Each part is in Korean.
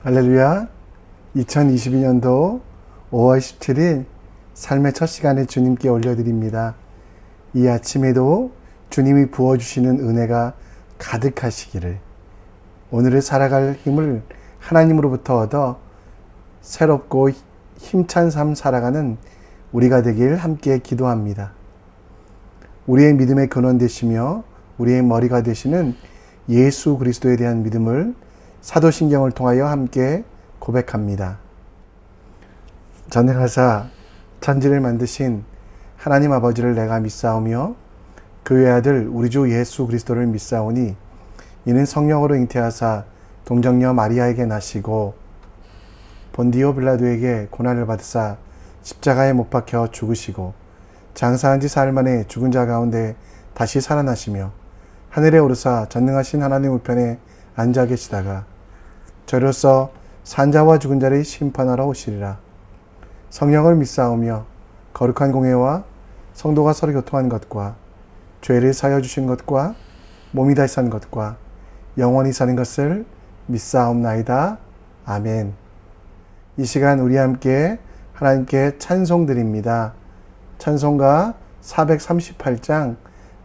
할렐루야. 2022년도 5월 17일 삶의 첫 시간에 주님께 올려드립니다. 이 아침에도 주님이 부어주시는 은혜가 가득하시기를, 오늘을 살아갈 힘을 하나님으로부터 얻어 새롭고 힘찬 삶 살아가는 우리가 되길 함께 기도합니다. 우리의 믿음의 근원 되시며 우리의 머리가 되시는 예수 그리스도에 대한 믿음을 사도신경을 통하여 함께 고백합니다. 전능하사 천지를 만드신 하나님 아버지를 내가 믿사오며 그 외아들 우리 주 예수 그리스도를 믿사오니 이는 성령으로 잉태하사 동정녀 마리아에게 나시고 본디오 빌라도에게 고난을 받으사 십자가에 못 박혀 죽으시고 장사한 지 사흘 만에 죽은 자 가운데 다시 살아나시며 하늘에 오르사 전능하신 하나님 우편에 앉아 계시다가 저로서 산자와 죽은 자를 심판하러 오시리라. 성령을 믿사오며 거룩한 공회와 성도가 서로 교통한 것과 죄를 사여 주신 것과 몸이 다시 산 것과 영원히 사는 것을 믿사옵나이다. 아멘. 이 시간 우리 함께 하나님께 찬송 드립니다. 찬송가 438장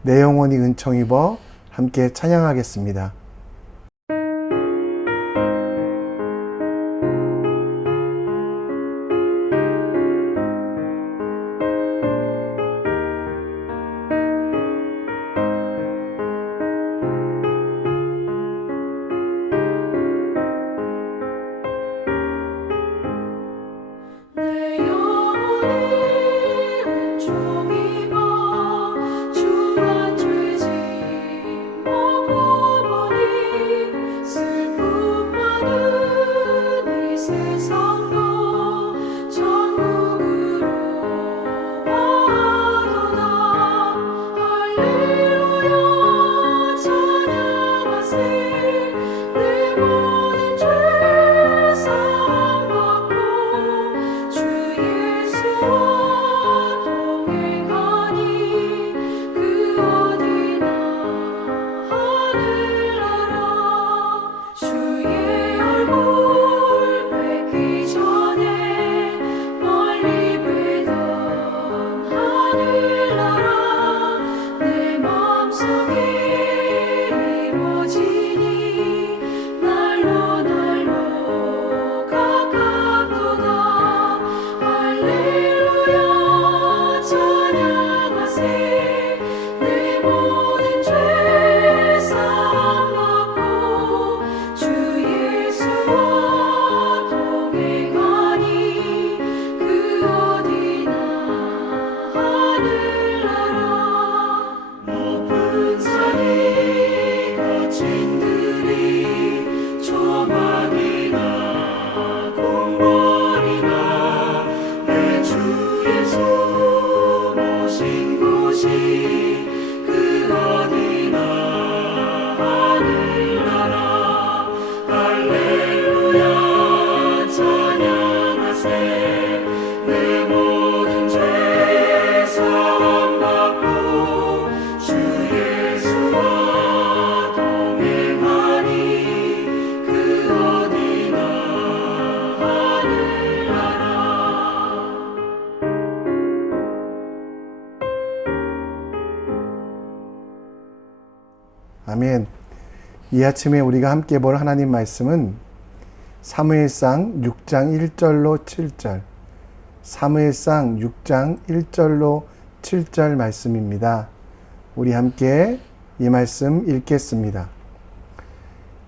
내 영혼이 은총 입어 함께 찬양하겠습니다. 아멘. 이 아침에 우리가 함께 볼 하나님 말씀은 사무엘상 6장 1절로 7절, 사무엘상 6장 1절로 7절 말씀입니다. 우리 함께 이 말씀 읽겠습니다.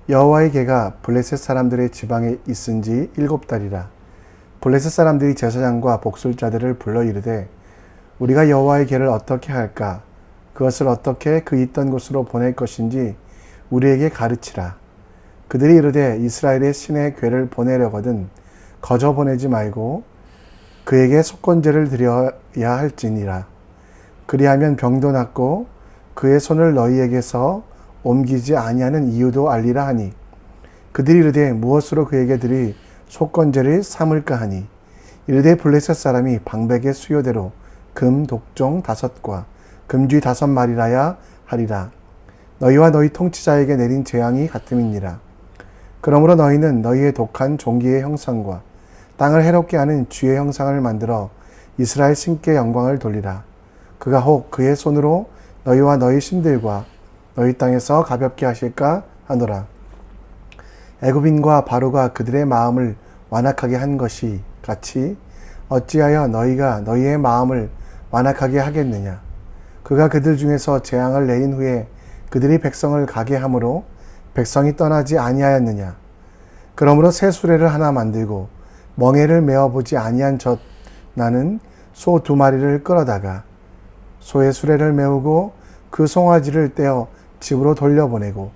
여호와의 궤가 블레셋 사람들의 지방에 있은 지 7달이라. 블레셋 사람들이 제사장과 복술자들을 불러 이르되 우리가 여호와의 궤를 어떻게 할까? 그것을 어떻게 그 있던 곳으로 보낼 것인지 우리에게 가르치라. 그들이 이르되 이스라엘의 신의 궤를 보내려거든 거저 보내지 말고 그에게 속건제를 드려야 할지니라. 그리하면 병도 낫고 그의 손을 너희에게서 옮기지 아니하는 이유도 알리라 하니 그들이 이르되 무엇으로 그에게 드리 속건제를 삼을까 하니 이르되 블레셋 사람이 방백의 수요대로 금 독종 5과 금쥐 5마리라야 하리라. 너희와 너희 통치자에게 내린 재앙이 같음이니라. 그러므로 너희는 너희의 독한 종기의 형상과 땅을 해롭게 하는 쥐의 형상을 만들어 이스라엘 신께 영광을 돌리라. 그가 혹 그의 손으로 너희와 너희 신들과 너희 땅에서 가볍게 하실까 하노라. 애굽인과 바로가 그들의 마음을 완악하게 한 것이 같이 어찌하여 너희가 너희의 마음을 완악하게 하겠느냐. 그가 그들 중에서 재앙을 내린 후에 그들이 백성을 가게 함으로 백성이 떠나지 아니하였느냐. 그러므로 새 수레를 하나 만들고 멍에를 메어보지 아니한 젖 나는 소 2마리를 끌어다가 소의 수레를 메우고 그 송아지를 떼어 집으로 돌려보내고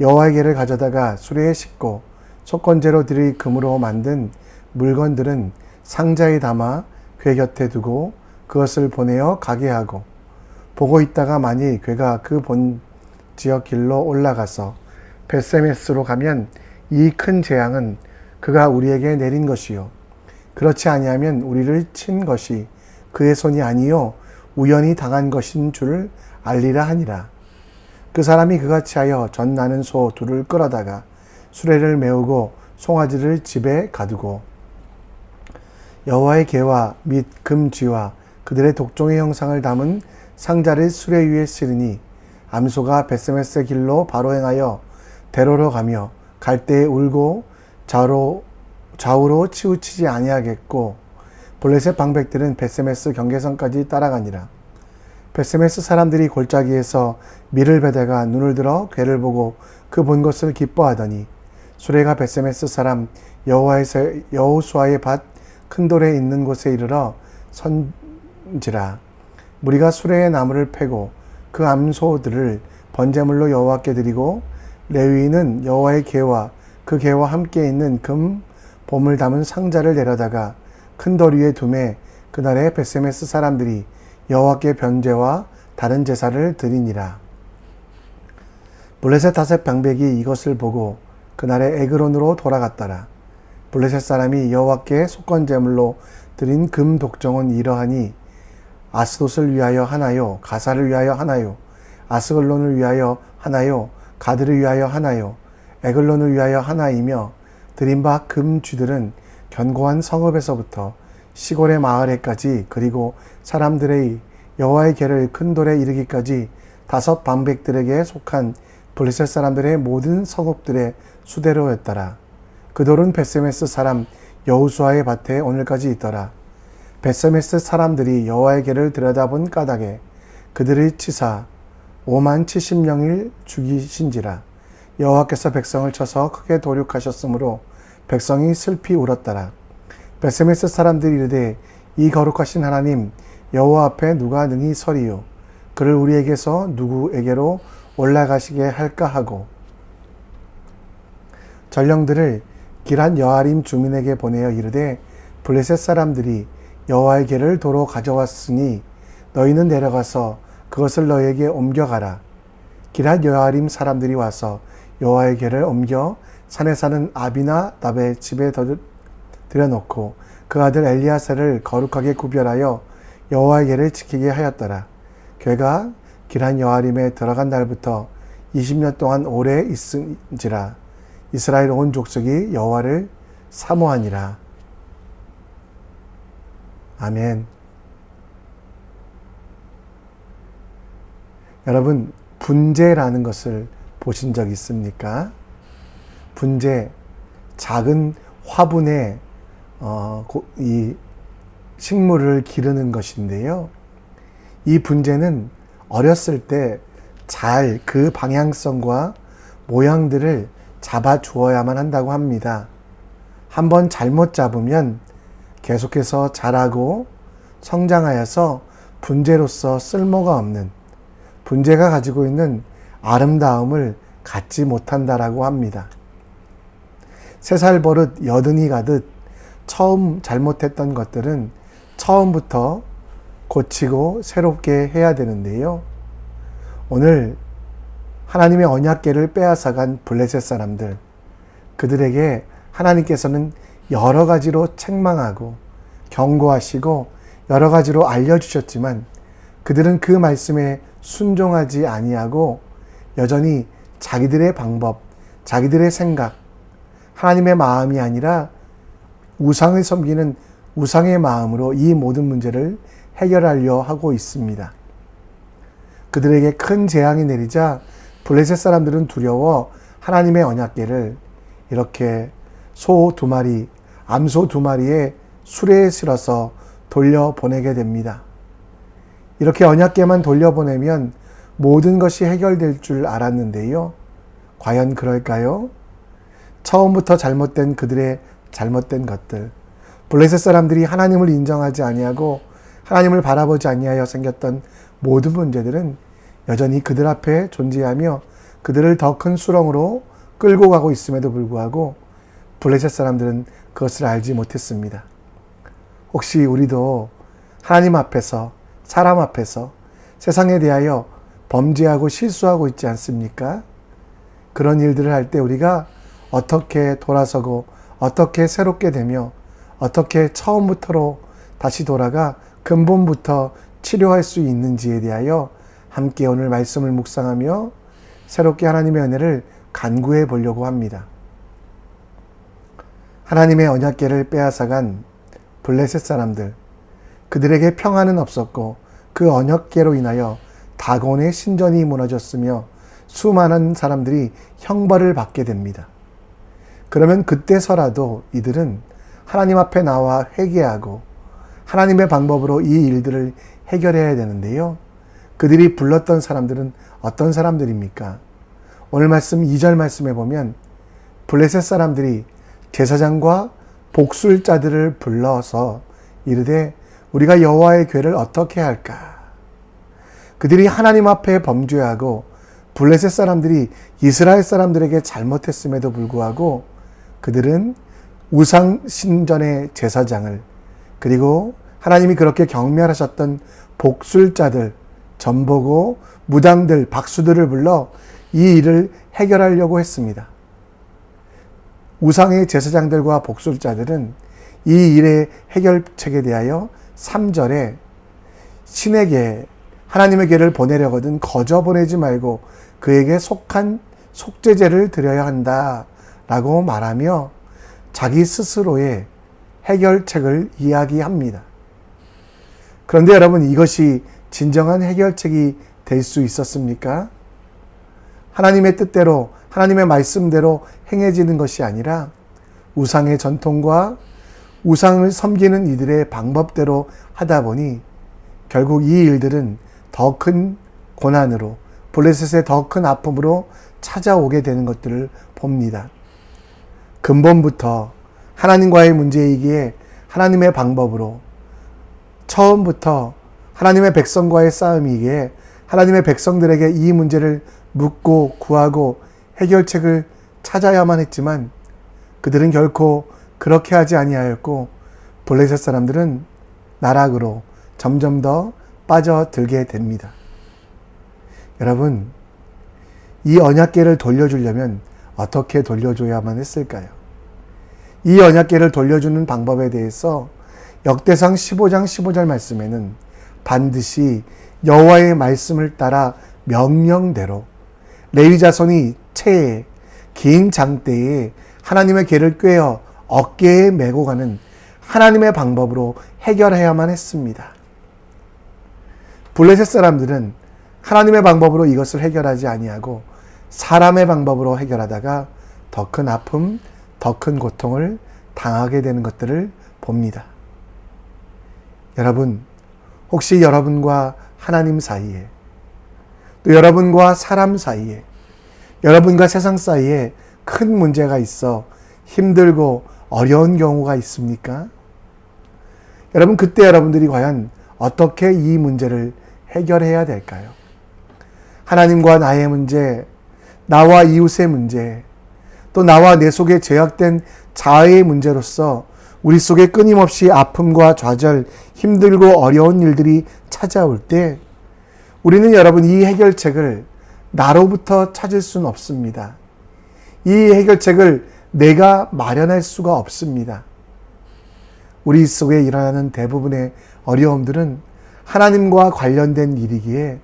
여호와의 궤를 가져다가 수레에 싣고 속건제로 드릴 금으로 만든 물건들은 상자에 담아 궤 곁에 두고 그것을 보내어 가게 하고 보고 있다가 만일 궤가 그 본 지역 길로 올라가서 벳세메스로 가면 이 큰 재앙은 그가 우리에게 내린 것이요 그렇지 아니하면 우리를 친 것이 그의 손이 아니요 우연히 당한 것인 줄 알리라 하니라. 그 사람이 그같이 하여 젖 나는 소 2를 끌어다가 수레를 메우고 송아지를 집에 가두고 여호와의 궤와 및 금쥐와 그들의 독종의 형상을 담은 상자를 수레 위에 실으니 암소가 벳세메스 길로 바로 행하여 대로로 가며 갈 때에 울고 좌우로 치우치지 아니하겠고 블레셋 방백들은 벳세메스 경계선까지 따라가니라. 벳세메스 사람들이 골짜기에서 밀을 베다가 눈을 들어 궤를 보고 그 본 것을 기뻐하더니 수레가 벳세메스 사람 여호수아의 밭 큰 돌에 있는 곳에 이르러 선지라. 무리가 수레의 나무를 패고 그 암소들을 번제물로 여호와께 드리고 레위인은 여호와의 궤와 그 궤와 함께 있는 금 봄을 담은 상자를 내려다가 큰 돌 위에 두매 그날에 벳세메스 사람들이 여호와께 번제와 다른 제사를 드리니라. 블레셋 5 방백이 이것을 보고 그날에 에그론으로 돌아갔더라. 블레셋 사람이 여호와께 속건제물로 드린 금 독종은 이러하니 아스돗을 위하여 하나요, 가사를 위하여 하나요, 아스글론을 위하여 하나요, 가드를 위하여 하나요, 에글론을 위하여 하나이며 드린 바 금 쥐들은 견고한 성읍에서부터 시골의 마을에까지 그리고 사람들의 여호와의 궤를 큰 돌에 이르기까지 5 방백들에게 속한 블레셋 사람들의 모든 성읍들의 수대로였더라. 그 돌은 벳세메스 사람 여호수아의 밭에 오늘까지 있더라. 벳세메스 사람들이 여호와의 궤를 들여다본 까닭에 그들의 치사 57,000명을 죽이신지라. 여호와께서 백성을 쳐서 크게 도륙하셨으므로 백성이 슬피 울었더라. 벳세메스 사람들이 이르되 이 거룩하신 하나님 여호와 앞에 누가 능히 서리요 그를 우리에게서 누구에게로 올라가시게 할까 하고 전령들을 기란 여아림 주민에게 보내어 이르되 블레셋 사람들이 여호와의 궤를 도로 가져왔으니 너희는 내려가서 그것을 너희에게 옮겨가라. 기란 여아림 사람들이 와서 여호와의 궤를 옮겨 산에 사는 아비나답의 집에 들여놓고 그 아들 엘리야사를 거룩하게 구별하여 여호와의 궤를 지키게 하였더라. 궤가 기란 여아림에 들어간 날부터 20년 동안 오래 있은지라. 이스라엘 온 족속이 여호와를 사모하니라. 아멘. 여러분, 분재라는 것을 보신 적 있습니까? 분재, 작은 화분에 이 식물을 기르는 것인데요. 이 분재는 어렸을 때 잘 그 방향성과 모양들을 잡아 주어야만 한다고 합니다. 한번 잘못 잡으면 계속해서 자라고 성장하여서 분재로서 쓸모가 없는, 분재가 가지고 있는 아름다움을 갖지 못한다라고 합니다. 3살 버릇 여든이 가듯 처음 잘못했던 것들은 처음부터 고치고 새롭게 해야 되는데요. 오늘 하나님의 언약궤를 빼앗아간 블레셋 사람들, 그들에게 하나님께서는 여러 가지로 책망하고 경고하시고 여러 가지로 알려주셨지만 그들은 그 말씀에 순종하지 아니하고 여전히 자기들의 방법, 자기들의 생각, 하나님의 마음이 아니라 우상을 섬기는 우상의 마음으로 이 모든 문제를 해결하려 하고 있습니다. 그들에게 큰 재앙이 내리자 블레셋 사람들은 두려워 하나님의 언약궤를 이렇게 소 2마리, 암소 2마리에 수레에 실어서 돌려보내게 됩니다. 이렇게 언약궤만 돌려보내면 모든 것이 해결될 줄 알았는데요. 과연 그럴까요? 처음부터 잘못된 그들의 잘못된 것들, 블레셋 사람들이 하나님을 인정하지 아니하고 하나님을 바라보지 아니하여 생겼던 모든 문제들은 여전히 그들 앞에 존재하며 그들을 더 큰 수렁으로 끌고 가고 있음에도 불구하고 블레셋 사람들은 그것을 알지 못했습니다. 혹시 우리도 하나님 앞에서, 사람 앞에서 세상에 대하여 범죄하고 실수하고 있지 않습니까? 그런 일들을 할 때 우리가 어떻게 돌아서고 어떻게 새롭게 되며 어떻게 처음부터로 다시 돌아가 근본부터 치료할 수 있는지에 대하여 함께 오늘 말씀을 묵상하며 새롭게 하나님의 은혜를 간구해 보려고 합니다. 하나님의 언약궤를 빼앗아간 블레셋 사람들, 그들에게 평안은 없었고 그 언약궤로 인하여 다곤의 신전이 무너졌으며 수많은 사람들이 형벌을 받게 됩니다. 그러면 그때서라도 이들은 하나님 앞에 나와 회개하고 하나님의 방법으로 이 일들을 해결해야 되는데요. 그들이 불렀던 사람들은 어떤 사람들입니까? 오늘 말씀 2절 말씀에 보면 블레셋 사람들이 제사장과 복술자들을 불러서 이르되 우리가 여호와의 궤를 어떻게 할까? 그들이 하나님 앞에 범죄하고 블레셋 사람들이 이스라엘 사람들에게 잘못했음에도 불구하고 그들은 우상 신전의 제사장을, 그리고 하나님이 그렇게 경멸하셨던 복술자들, 전보고 무당들, 박수들을 불러 이 일을 해결하려고 했습니다. 우상의 제사장들과 복술자들은 이 일의 해결책에 대하여 3절에 신에게 하나님의 궤를 보내려거든 거저 보내지 말고 그에게 속한 속죄제를 드려야 한다 라고 말하며 자기 스스로의 해결책을 이야기합니다. 그런데 여러분, 이것이 진정한 해결책이 될 수 있었습니까? 하나님의 뜻대로, 하나님의 말씀대로 행해지는 것이 아니라 우상의 전통과 우상을 섬기는 이들의 방법대로 하다 보니 결국 이 일들은 더 큰 고난으로, 블레셋의 더 큰 아픔으로 찾아오게 되는 것들을 봅니다. 근본부터 하나님과의 문제이기에 하나님의 방법으로, 처음부터 하나님의 백성과의 싸움이기에 하나님의 백성들에게 이 문제를 묻고 구하고 해결책을 찾아야만 했지만 그들은 결코 그렇게 하지 아니하였고 블레셋 사람들은 나락으로 점점 더 빠져들게 됩니다. 여러분, 이 언약궤를 돌려주려면 어떻게 돌려줘야만 했을까요? 이 언약궤를 돌려주는 방법에 대해서 역대상 15장 15절 말씀에는 반드시 여호와의 말씀을 따라 명령대로 레위 자손이 채에 긴 장대에 하나님의 궤를 꿰어 어깨에 메고 가는 하나님의 방법으로 해결해야만 했습니다. 블레셋 사람들은 하나님의 방법으로 이것을 해결하지 아니하고 사람의 방법으로 해결하다가 더 큰 아픔, 더 큰 고통을 당하게 되는 것들을 봅니다. 여러분, 혹시 여러분과 하나님 사이에, 또 여러분과 사람 사이에, 여러분과 세상 사이에 큰 문제가 있어 힘들고 어려운 경우가 있습니까? 여러분, 그때 여러분들이 과연 어떻게 이 문제를 해결해야 될까요? 하나님과 나의 문제, 나와 이웃의 문제, 또 나와 내 속에 죄악된 자아의 문제로서 우리 속에 끊임없이 아픔과 좌절, 힘들고 어려운 일들이 찾아올 때 우리는 여러분 이 해결책을 나로부터 찾을 수는 없습니다. 이 해결책을 내가 마련할 수가 없습니다. 우리 속에 일어나는 대부분의 어려움들은 하나님과 관련된 일이기에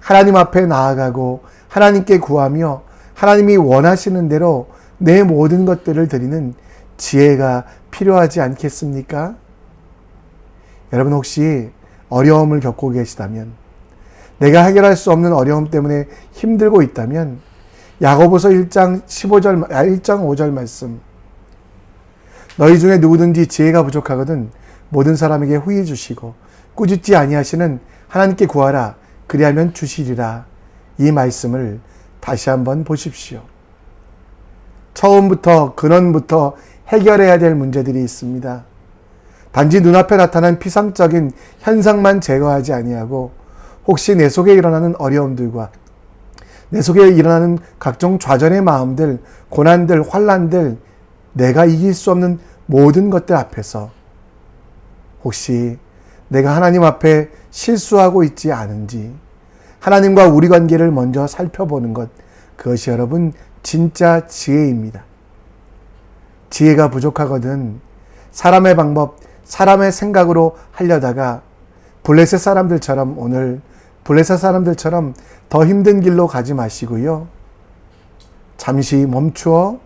하나님 앞에 나아가고 하나님께 구하며 하나님이 원하시는 대로 내 모든 것들을 드리는 지혜가 필요하지 않겠습니까? 여러분 혹시 어려움을 겪고 계시다면, 내가 해결할 수 없는 어려움 때문에 힘들고 있다면 야고보서 1장 5절 말씀, 너희 중에 누구든지 지혜가 부족하거든 모든 사람에게 후히 주시고 꾸짖지 아니하시는 하나님께 구하라 그리하면 주시리라. 이 말씀을 다시 한번 보십시오. 처음부터 근원부터 해결해야 될 문제들이 있습니다. 단지 눈앞에 나타난 피상적인 현상만 제거하지 아니하고 혹시 내 속에 일어나는 어려움들과 내 속에 일어나는 각종 좌절의 마음들, 고난들, 환난들, 내가 이길 수 없는 모든 것들 앞에서 혹시 내가 하나님 앞에 실수하고 있지 않은지 하나님과 우리 관계를 먼저 살펴보는 것, 그것이 여러분 진짜 지혜입니다. 지혜가 부족하거든 사람의 방법, 사람의 생각으로 하려다가 블레셋 사람들처럼 더 힘든 길로 가지 마시고요. 잠시 멈추어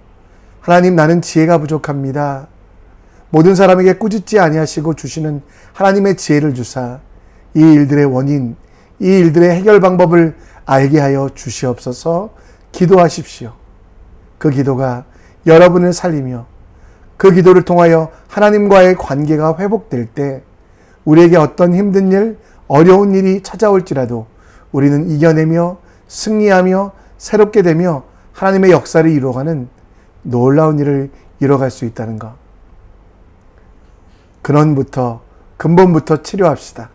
하나님, 나는 지혜가 부족합니다. 모든 사람에게 꾸짖지 아니하시고 주시는 하나님의 지혜를 주사 이 일들의 원인, 이 일들의 해결 방법을 알게 하여 주시옵소서. 기도하십시오. 그 기도가 여러분을 살리며 그 기도를 통하여 하나님과의 관계가 회복될 때 우리에게 어떤 힘든 일, 어려운 일이 찾아올지라도 우리는 이겨내며 승리하며 새롭게 되며 하나님의 역사를 이루어가는 놀라운 일을 이뤄갈 수 있다는 것. 근본부터 치료합시다.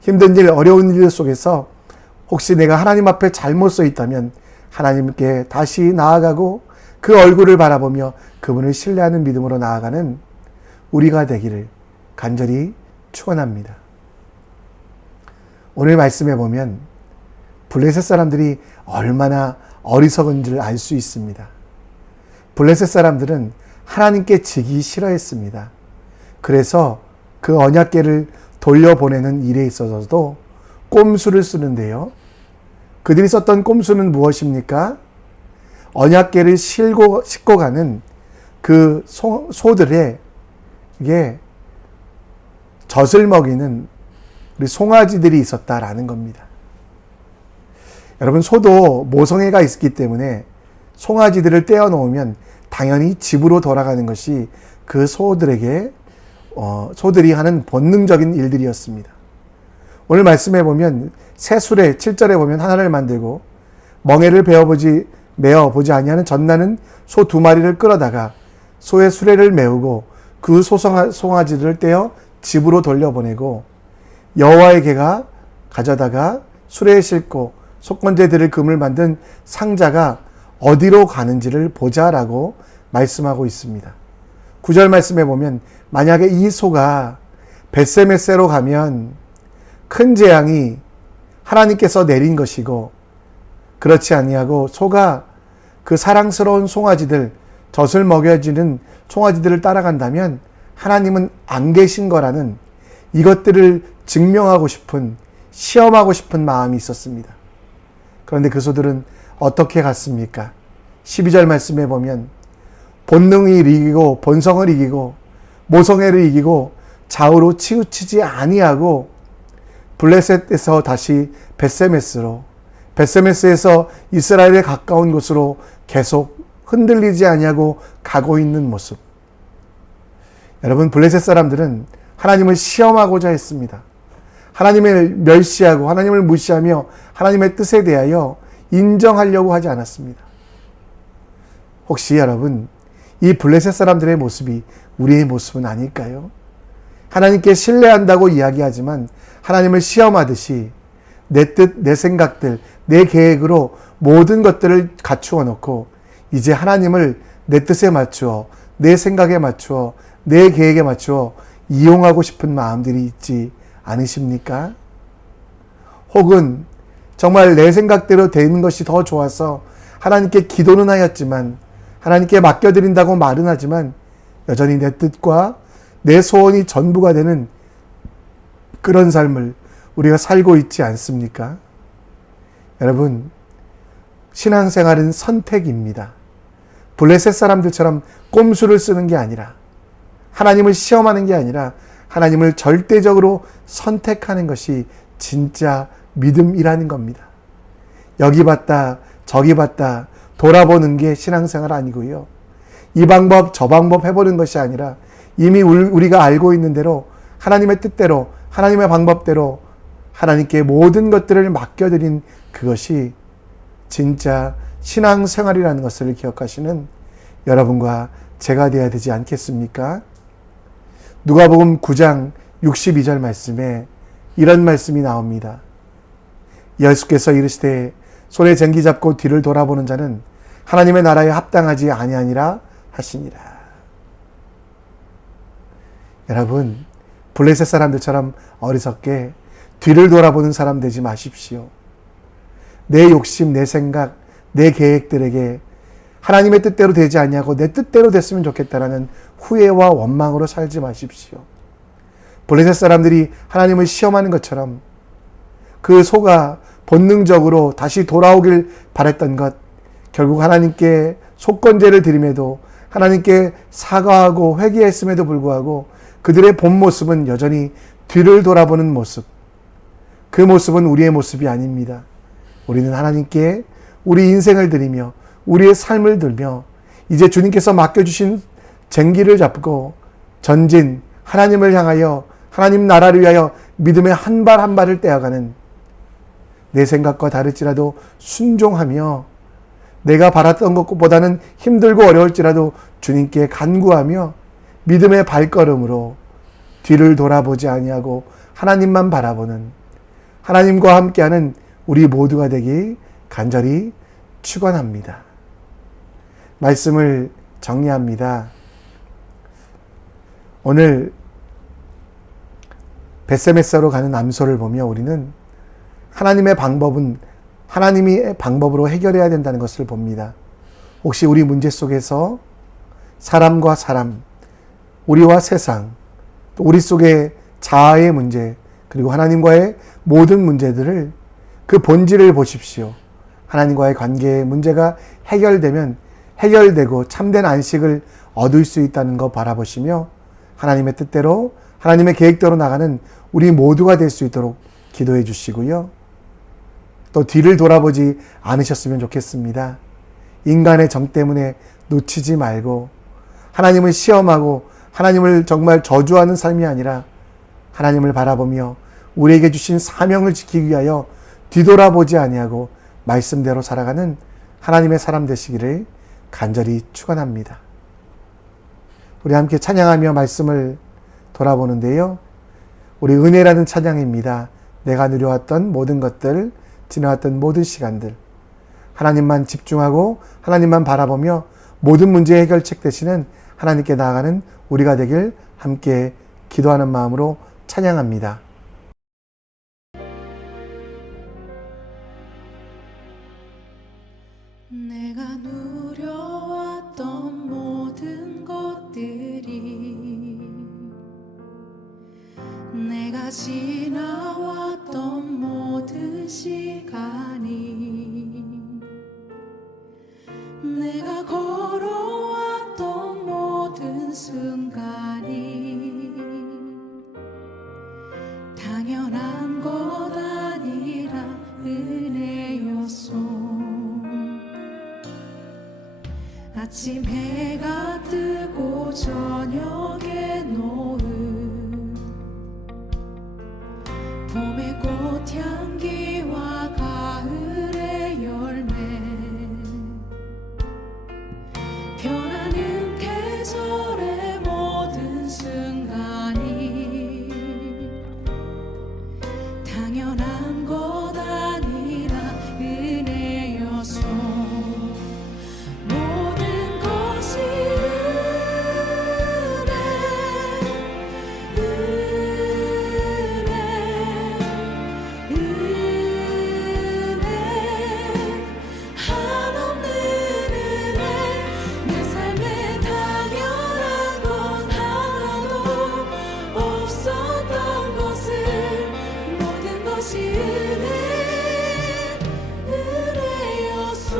힘든 일, 어려운 일 속에서 혹시 내가 하나님 앞에 잘못 서 있다면 하나님께 다시 나아가고 그 얼굴을 바라보며 그분을 신뢰하는 믿음으로 나아가는 우리가 되기를 간절히 축원합니다. 오늘 말씀에 보면 블레셋 사람들이 얼마나 어리석은지를 알 수 있습니다. 블레셋 사람들은 하나님께 지기 싫어했습니다. 그래서 그 언약궤를 돌려보내는 일에 있어서도 꼼수를 쓰는데요. 그들이 썼던 꼼수는 무엇입니까? 언약궤를 싣고 가는 그 소들에게 젖을 먹이는 우리 송아지들이 있었다라는 겁니다. 여러분, 소도 모성애가 있기 때문에 송아지들을 떼어 놓으면 당연히 집으로 돌아가는 것이 그 소들이 하는 본능적인 일들이었습니다. 오늘 말씀해 보면 새술에 7절에 보면 하나를 만들고 멍에를 메어보지 아니하는 젖나는 소 2마리를 끌어다가 소의 수레를 메우고 그 송아지들을 떼어 집으로 돌려보내고 여호와의 궤가 가져다가 수레에 싣고 속건제들을 금을 만든 상자가 어디로 가는지를 보자라고 말씀하고 있습니다. 9절 말씀에 보면 만약에 이 소가 벳세메세로 가면 큰 재앙이 하나님께서 내린 것이고, 그렇지 아니하고 소가 그 사랑스러운 송아지들, 젖을 먹여주는 송아지들을 따라간다면 하나님은 안 계신 거라는 이것들을 증명하고 싶은, 시험하고 싶은 마음이 있었습니다. 그런데 그 소들은 어떻게 갔습니까? 12절 말씀에 보면 본능을 이기고 본성을 이기고 모성애를 이기고 좌우로 치우치지 아니하고 블레셋에서 다시 벳세메스에서 이스라엘에 가까운 곳으로 계속 흔들리지 아니하고 가고 있는 모습. 여러분, 블레셋 사람들은 하나님을 시험하고자 했습니다. 하나님을 멸시하고 하나님을 무시하며 하나님의 뜻에 대하여 인정하려고 하지 않았습니다. 혹시 여러분, 이 블레셋 사람들의 모습이 우리의 모습은 아닐까요? 하나님께 신뢰한다고 이야기하지만 하나님을 시험하듯이 내 뜻, 내 생각들, 내 계획으로 모든 것들을 갖추어 놓고 이제 하나님을 내 뜻에 맞추어, 내 생각에 맞추어, 내 계획에 맞추어 이용하고 싶은 마음들이 있지 않으십니까? 혹은 정말 내 생각대로 되는 것이 더 좋아서 하나님께 기도는 하였지만, 하나님께 맡겨드린다고 말은 하지만 여전히 내 뜻과 내 소원이 전부가 되는 그런 삶을 우리가 살고 있지 않습니까? 여러분, 신앙생활은 선택입니다. 블레셋 사람들처럼 꼼수를 쓰는 게 아니라, 하나님을 시험하는 게 아니라 하나님을 절대적으로 선택하는 것이 진짜 믿음이라는 겁니다. 여기 봤다 저기 봤다 돌아보는 게 신앙생활 아니고요. 이 방법 저 방법 해보는 것이 아니라 이미 우리가 알고 있는 대로 하나님의 뜻대로 하나님의 방법대로 하나님께 모든 것들을 맡겨드린 그것이 진짜 신앙생활이라는 것을 기억하시는 여러분과 제가 되어야 되지 않겠습니까? 누가복음 9장 62절 말씀에 이런 말씀이 나옵니다. 예수께서 이르시되 손에 쟁기 잡고 뒤를 돌아보는 자는 하나님의 나라에 합당하지 아니하니라 하시니라. 여러분, 블레셋 사람들처럼 어리석게 뒤를 돌아보는 사람 되지 마십시오. 내 욕심, 내 생각, 내 계획들에게 하나님의 뜻대로 되지 않냐고 내 뜻대로 됐으면 좋겠다라는 후회와 원망으로 살지 마십시오. 블레셋 사람들이 하나님을 시험하는 것처럼 그 소가 본능적으로 다시 돌아오길 바랬던 것, 결국 하나님께 속건제를 드림에도 하나님께 사과하고 회개했음에도 불구하고 그들의 본 모습은 여전히 뒤를 돌아보는 모습. 그 모습은 우리의 모습이 아닙니다. 우리는 하나님께 우리 인생을 드리며 우리의 삶을 들며 이제 주님께서 맡겨주신 쟁기를 잡고 전진 하나님을 향하여 하나님 나라를 위하여 믿음의 한 발 한 발을 떼어가는, 내 생각과 다를지라도 순종하며 내가 바랐던 것보다는 힘들고 어려울지라도 주님께 간구하며 믿음의 발걸음으로 뒤를 돌아보지 아니하고 하나님만 바라보는, 하나님과 함께하는 우리 모두가 되기 간절히 축원합니다. 말씀을 정리합니다. 오늘 벳세메스로 가는 암소를 보며 우리는 하나님의 방법은 하나님의 방법으로 해결해야 된다는 것을 봅니다. 혹시 우리 문제 속에서 사람과 사람, 우리와 세상, 또 우리 속에 자아의 문제, 그리고 하나님과의 모든 문제들을 그 본질을 보십시오. 하나님과의 관계의 문제가 해결되면 해결되고 참된 안식을 얻을 수 있다는 것 바라보시며 하나님의 뜻대로 하나님의 계획대로 나가는 우리 모두가 될 수 있도록 기도해 주시고요. 또 뒤를 돌아보지 않으셨으면 좋겠습니다. 인간의 정 때문에 놓치지 말고 하나님을 시험하고 하나님을 정말 저주하는 삶이 아니라 하나님을 바라보며 우리에게 주신 사명을 지키기 위하여 뒤돌아보지 아니하고 말씀대로 살아가는 하나님의 사람 되시기를 간절히 축원합니다. 우리 함께 찬양하며 말씀을 돌아보는데요. 우리 은혜라는 찬양입니다. 내가 누려왔던 모든 것들, 지나왔던 모든 시간들, 하나님만 집중하고 하나님만 바라보며 모든 문제 해결책 되시는 하나님께 나아가는 우리가 되길 함께 기도하는 마음으로 찬양합니다. 내가 누려왔던 모든 것들이, 내가 지나왔던 모든 시간이, 내가 걸어왔던 모든 순간이 당연한 것 아니라 은혜였소. 아침 해가 뜨고 저녁에 노을, 봄의 꽃향기와 가을의 열매, 변하는 계절의 모든 순간이 당연한 것 아니라 은혜였소. 모든 것이 한없는 은혜, 내 삶에 당연한 것 하나도 없었던 것을, 모든 것이 은혜였소.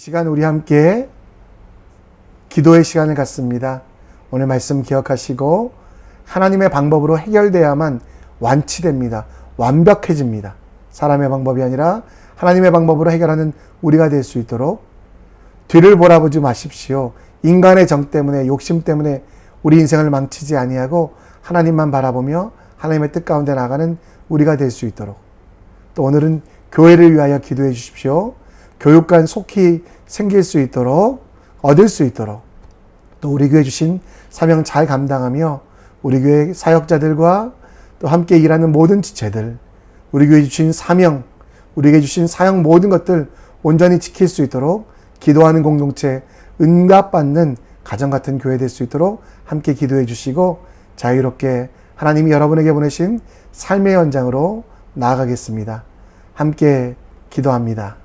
시간 우리 함께 기도의 시간을 갖습니다. 오늘 말씀 기억하시고 하나님의 방법으로 해결돼야만 완치됩니다. 완벽해집니다. 사람의 방법이 아니라 하나님의 방법으로 해결하는 우리가 될 수 있도록 뒤를 돌아보지 마십시오. 인간의 정 때문에, 욕심 때문에 우리 인생을 망치지 아니하고 하나님만 바라보며 하나님의 뜻 가운데 나가는 우리가 될 수 있도록, 또 오늘은 교회를 위하여 기도해 주십시오. 교육관 속히 생길 수 있도록, 얻을 수 있도록, 또 우리 교회 주신 사명 잘 감당하며 우리 교회 사역자들과 또 함께 일하는 모든 지체들, 우리 교회 주신 사명, 우리에게 주신 사역 모든 것들 온전히 지킬 수 있도록 기도하는 공동체, 응답받는 가정 같은 교회 될 수 있도록 함께 기도해 주시고 자유롭게 하나님이 여러분에게 보내신 삶의 현장으로 나아가겠습니다. 함께 기도합니다.